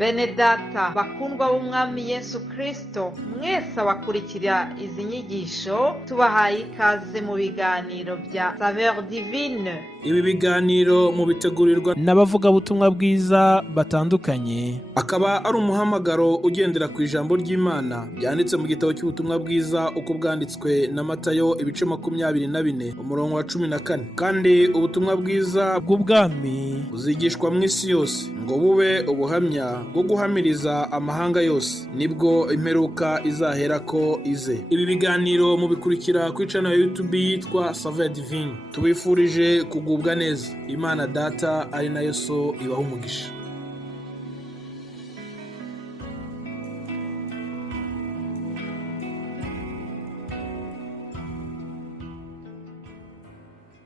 Bene data bakundwa b'umwami Yesu Kristo, mwese abakurikira izi nyigisho tubahaye ikaze mu biganiro bya Saveur Divine. Ibi biganiro mu bitegurirwa n'abavugabutumwa bwiza batandukanye, akaba ari umuhamagaro ugendera ku ijambo ry'Imana byanditse mu gitabo cy'ubutumwa bwiza uko bwanditswe na Matayo ibice 24 umurongo wa 14. Kandi ubutumwa bwiza bw'ubwami buzigishwa mu isi yose ngo bube ubuhamya bwo guhamiriza amahanga yose, nibwo imperuka izahera ko ize. Ibi biganiro mubikurikira ku channel ya YouTube yitwa Saveur Divine. Tubifurije kugubwa neza. Imana Data ari nayo So ibaha umugisha.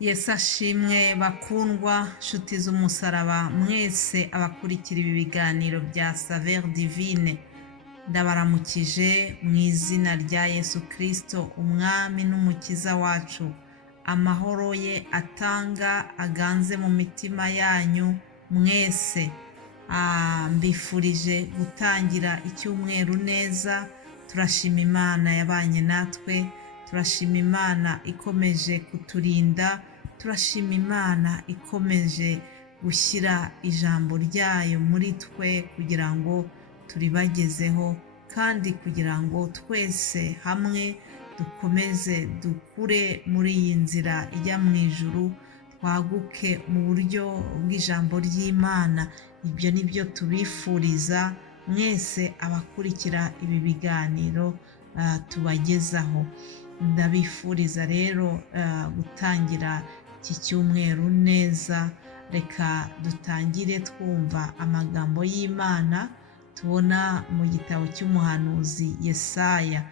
Yesu ashimwe bakundwa nshuti z'umusaraba, mwese abakurikira ibi biganiro bya Saveur Divine, ndabaramukije mu izina rya Yesu Kristo umwami n'umukiza wacu. Amahoro ye atanga aganze mu mitima yanyu mwese. Mbifurije gutangira icyumweru neza. Turashima Imana yabanye natwe, turashima Imana ikomeje kuturinda, turashima Imana ikomeje gushyira ijambo ryayo muri twe kugira ngo turibagezeho, kandi kugira ngo twese hamwe dukomeze dukure muri iyi nzira ijya mu ijuru, twaguke mu buryo bw'ijambo ry'Imana. Ibyo nibyo tubifuriza mwese abakurikira ibi biganiro tubagezaho. Ndabifuriza rero gutangira iki cyumweru neza. Reka dutangire twumva amagambo y'Imana tubona mu gitabo cy'umuhanuzi Yesaya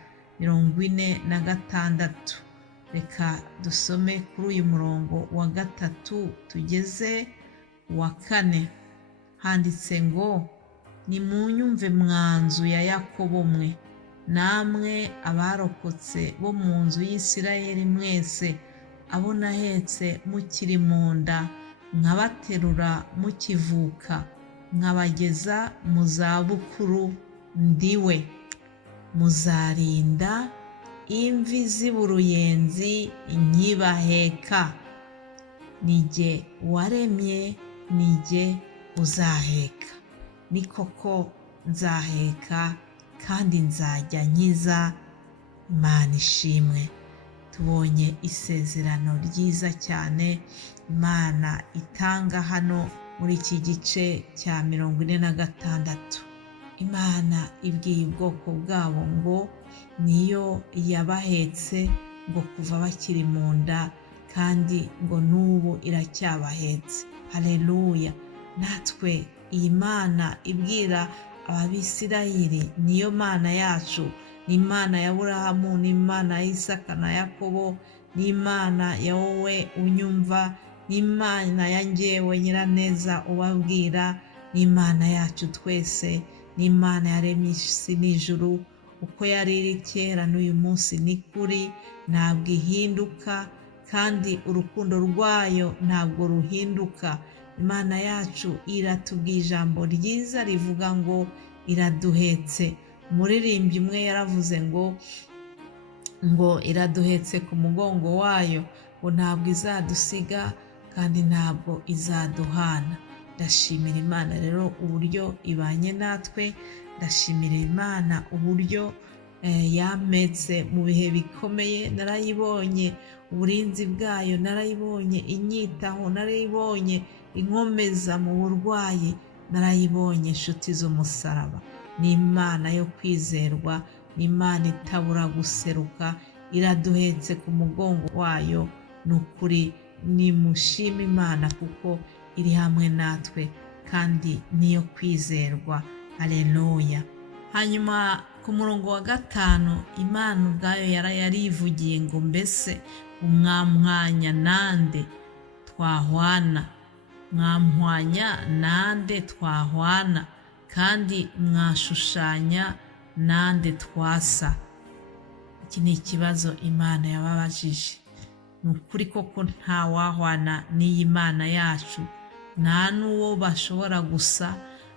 46. Reka dusome kuri uyu murongo wa 3 tugeze wa 4. Handitse ngo, nimunyumve mwanzu ya Yakobo mwe, namwe abarokotse bo mu nzu y'Isirayeli mwese, abo nahetse mukiri mu nda, nkabaterura mukivuka, nkabageza mu zabukuru, ndiwe. Muzarinda imvi z'uruyenzi nkibaheka, nijye waremye, nijye uzaheka. Ni koko nzaheka kandi nzajya nkiza. Imana ishimwe. Tubonye isezerano ryiza cyane Imana itanga hano muri iki gice cya 46. Imana ibwiye ubwoko bwabo ngo niyo yabahetse ngo kuva bakiri mu nda, kandi ngo n'ubu iracyabahetse. Haleluya. Natwe iyi Mana ibwira Abisirayeli niyo Mana yacu, ni Imana ya Aburahamu, ni Imana ya Isaka na Yakobo, ni Imana ya wowe unyumva, ni Imana ya njyewe Nyiraneza ubabwira, ni Imana yacu twese, ni Imana yaremye isi n'ijuru. Uko yari iri kera n'uyu munsi ni kuri, ntabwo ihinduka, kandi urukundo rwayo ntabwo ruhinduka. Imana yacu iratubwiye ijambo ryiza rivuga ngo iraduhetse. Umuririmbyi umwe yaravuze ngo iraduhetse ku mugongo wayo, ngo ntabwo izadusiga kandi ntabwo izaduhana. Ndashimira Imana rero uburyo ibanye natwe. Ndashimira Imana uburyo yametse mu bihe bikomeye. Narayibonye uburinzi bwayo, narayibonye inyitaho, narayibonye inkomeza mu burwayi, narayibonye inshuti z'umusaraba. Ni Imana yo kwizerwa, ni Imana itabura guseruka, iraduhetse ku mugongo wayo. Ni ukuri nimushime Imana kuko iri hamwe natwe kandi niyo kwizerwa. Haleluya. Hanyuma ku murongo wa 5 Imana ubwayo yarivugiye ngo, mbese umwamwanya nande twahwana, mwamwanya nande twahwana, kandi mwashushanya nande twasa. Iki ni ikibazo Imana yababajije. Ni ukuri koko ntawahwana n'iyi Mana yacu, nta n'uwo bashobora gusa,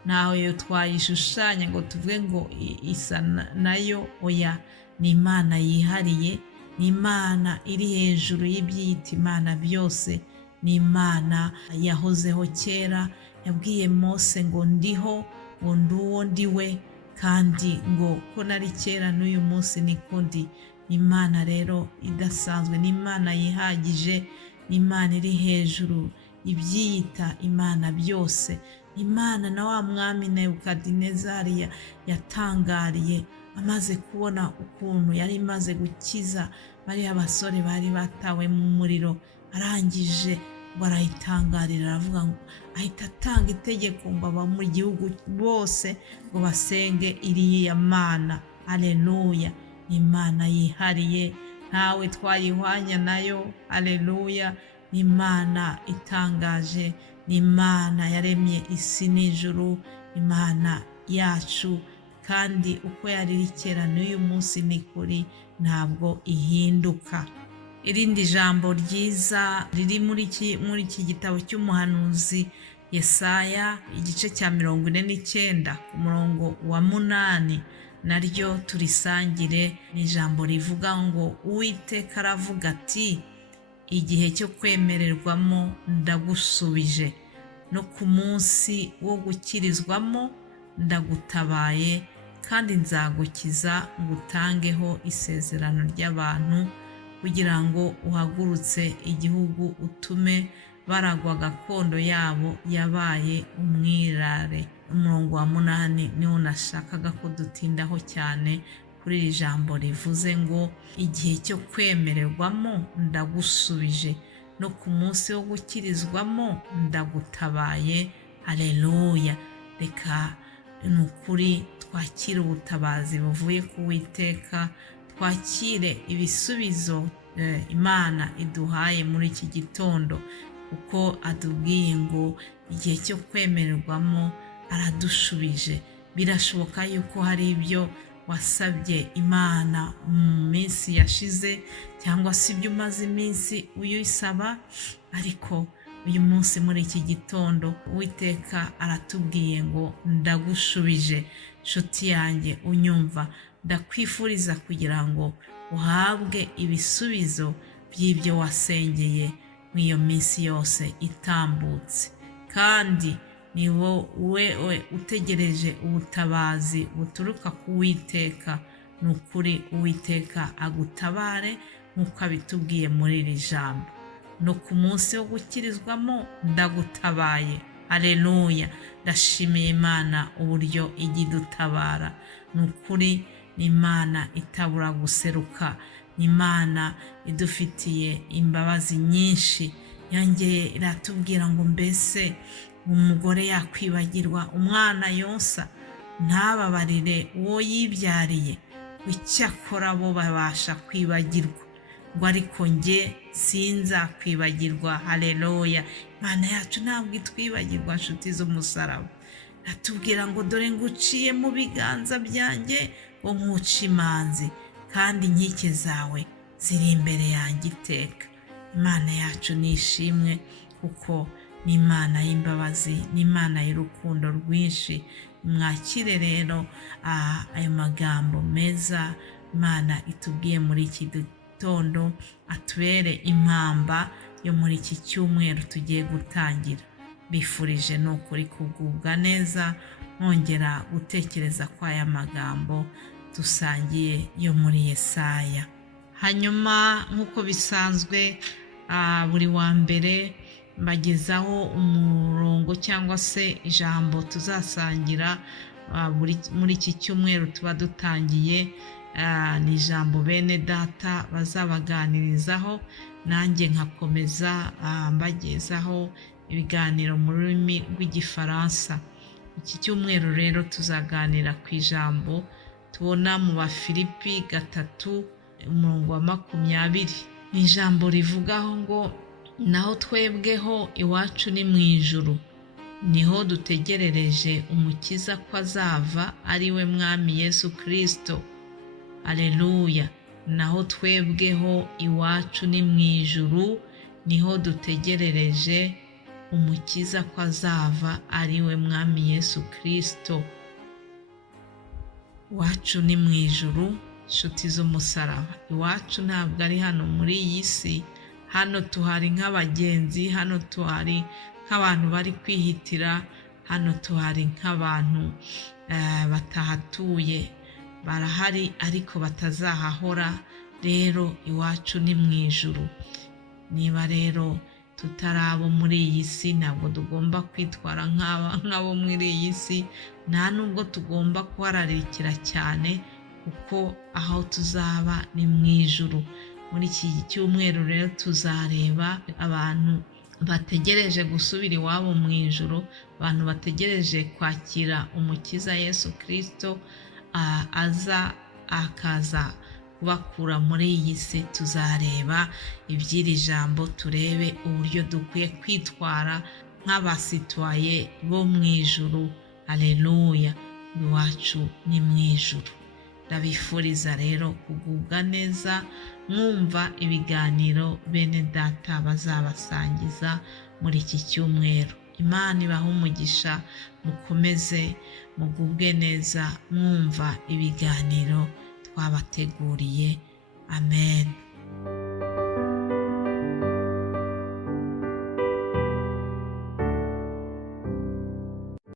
ntaho yo twayishushanya ngo tuvuge ngo isa nayo. Oya, ni Imana yihariye, ni Imana iri hejuru y'ibyiyita Imana byose, ni Imana yahozeho kera, yabwiye Mose ngo ndiho, ngo nduwo ndiwe, kandi ngo ko nari kera n'uyu munsi niko ndi. Ni Imana rero idasanzwe, ni Imana yihagije, ni Imana iri hejuru ibyiyita Imana byose. Imana na wa mwami Nebukadinezari yatangariye amaze kubona ukuntu yari imaze gukiza bariya basore bari batawe mu muriro, arangije ngo arayitangarira, aravuga ngo ahita atanga itegeko ngo aba mu gihugu bose ngo basenge iriya Mana. Haleluya! Ni Imana yihariye, ntawe twayihwanya nayo. Haleluya! Ni Imana itangaje, ni Imana yaremye isi n'ijuru, Imana yacu, kandi uko yari iri kera n'uyu munsi ni kuri, ntabwo ihinduka. Irindi jambo ryiza riri muri iki gitabo cy'umuhanuzi Yesaya, igice cya 49 ku murongo wa 8, naryo turisangire. Ni ijambo rivuga ngo Uwiteka aravuga ati, igihe cyo kwemererwamo ndagusubije, no ku munsi wo gukirizwamo ndagutabaye, kandi nzagukiza ngutangeho isezerano ry'abantu, kugira ngo uhagurutse igihugu utume baragwa gakondo yabo yabaye umwirare. Umurongo wa 8 niwo nashakaga ko dutindaho cyane kuri iri jambo rivuze ngo igihe cyo kwemererwamo ndagusubije, no ku munsi wo gukirizwamo ndagutabaye. Haleluya! Reka ni ukuri twakire ubutabazi buvuye ku Uwiteka, twakire ibisubizo Imana iduhaye muri iki gitondo, kuko atubwiye ngo igihe cyo kwemererwamo aradushubije. Birashoboka yuko hari ibyo wasabye Imana mu minsi yashize, cyangwa se ibyo umaze iminsi uyisaba, ariko uyu munsi muri iki gitondo Uwiteka aratubwiye ngo ndagushubije. Nshuti yanjye unyumva, ndakwifuriza kugira ngo uhabwe ibisubizo by'ibyo wasengeye mu iyo minsi yose itambutse, kandi ni wowe utegereje ubutabazi buturuka ku Uwiteka. Ni ukuri Uwiteka agutabare nk'uko abitubwiye muri iri jambo, no ku munsi wo gukirizwamo ndagutabaye. Haleluya! Ndashimiye Imana uburyo ijya idutabara. Ni ukuri ni Imana itabura guseruka, ni Imana idufitiye imbabazi nyinshi. Yongeye iratubwira ngo mbese umugore yakwibagirwa umwana yonsa ntababarire uwo yibyariye? Icyakora bo babasha kwibagirwa, ngo ariko njye sinzakwibagirwa. Haleluya! Imana yacu ntabwo itwibagirwa, nshuti z'umusaraba. Atubwira ngo dore nguciye mu biganza byanjye ngo nkuce imanzi, kandi inkike zawe ziri imbere yanjye iteka. Imana yacu ni ishimwe, kuko ni Imana y'imbabazi, ni Imana y'urukundo rwinshi. Mwakire rero ayo magambo meza Imana itubwiye muri iki gitondo, atubere impamba yo muri iki cyumweru tugiye gutangira. Bifurije ni ukuri kugubwa neza, mwongera gutekereza kwa aya magambo dusangiye yo muri Yesaya. Hanyuma nk'uko bisanzwe buri wa mbere mbagezaho umurongo cyangwa se ijambo tuzasangira muri iki cyumweru tuba dutangiye. Ni ijambo bene data bazabaganirizaho, nanjye nkakomeza mbagezaho ibiganiro mu rurimi rw'Igifaransa. Iki cyumweru rero tuzaganira ku ijambo tubona mu Bafilipi 3 umurongo wa 20. Ni ijambo rivugaho ngo naho twebweho iwacu ni mu ijuru, niho dutegerereje umukiza ko azava, ari we mwami Yesu Kristo. Haleluya! Naho twebweho iwacu ni mu ijuru, niho dutegerereje umukiza ko azava ari we mwami Yesu Kristo. Iwacu ni mu ijuru, nshuti z'umusaraba. Iwacu ntabwo ari hano muri iyi si. Hano tuhari nk'abagenzi, hano tuhari nk'abantu bari kwihitira, hano tuhari nk'abantu batahatuye. Barahari ariko batazahahora. Rero iwacu ni mu ijuru. Niba rero tutari abo muri iyi si, ntabwo tugomba kwitwara nk'abo muri iyi si, nta nubwo tugomba kuhararikira cyane, kuko aho tuzaba ni mu ijuru. Muri iki cyumweru rero tuzareba abantu bategereje gusubira iwabo mu ijuru, abantu bategereje kwakira umukiza Yesu Kristo aza akaza kubakura muri iyi si. Tuzareba iby'iri jambo, turebe uburyo dukwiye kwitwara nk'abasitwaye bo mu ijuru. Haleluya, iwacu ni mu ijuru. Ndabifuriza rero kugubwa neza, mwumva ibiganiro bene data bazabasangiza muri iki cyumweru. Imana ibahe umugisha, mukomeze mugubwe neza mwumva ibiganiro twabateguriye. Amen.